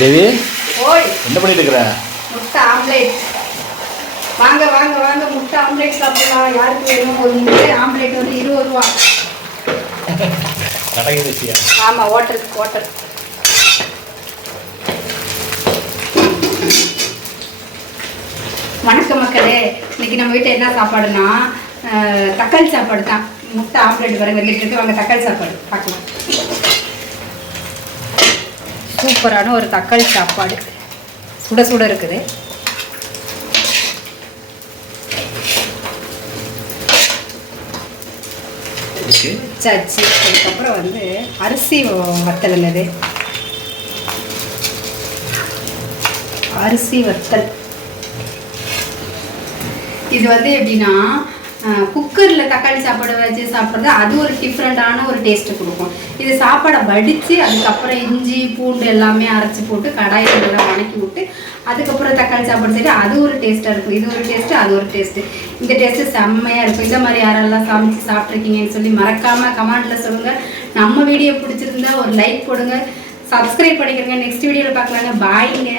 தேவி ஓய் என்ன பண்ணிட்டு இருக்கிற? முட்டை ஆம்லேட். வாங்க வாங்க வாங்க, முட்டை ஆம்லேட் சாப்பிடலாம். யாருக்கு வேணும்? ஒரு முட்டை ஆம்லேட் வந்து 20 ரூபா. கடை வச்சியா? ஆமாம், ஹோட்டல். வணக்கம் மக்களே. இன்னைக்கு நம்ம வீட்டில் என்ன சாப்பாடுனா தக்காளி சாப்பாடு தான். முட்டை ஆம்லேட் வர வெளியிட்டு வாங்க, தக்காளி சாப்பாடு பார்க்கலாம். சூப்பரான ஒரு தக்காளி சாப்பாடு, சுட சுட இருக்குது. வச்சாச்சு. அதுக்கப்புறம் வந்து அரிசி வத்தல். அரிசி வத்தல் இது வந்து எப்படின்னா, குக்கரில் தக்காளி சாப்பாடு வச்சு சாப்பிட்றது அது ஒரு டிஃப்ரெண்ட்டான ஒரு டேஸ்ட்டு கொடுக்கும். இது சாப்பாடை வடித்து அதுக்கப்புறம் இஞ்சி பூண்டு எல்லாமே அரைச்சி போட்டு கடாயில் நல்லா வணக்கி விட்டு அதுக்கப்புறம் தக்காளி சாப்பாடு செய்து அது ஒரு டேஸ்ட்டாக இருக்கும். இது ஒரு டேஸ்ட்டு, அது ஒரு டேஸ்ட்டு. இந்த டேஸ்ட்டு செம்மையாக இருக்கும். இந்த மாதிரி யாரெல்லாம் சமைச்சு சாப்பிட்ருக்கீங்கன்னு சொல்லி மறக்காமல் கமெண்ட்டில் சொல்லுங்கள். நம்ம வீடியோ பிடிச்சிருந்தா ஒரு லைக் போடுங்க, சப்ஸ்கிரைப் பண்ணிக்கிறங்க. நெக்ஸ்ட் வீடியோவில் பார்க்கலாங்க. பாய்ங்க.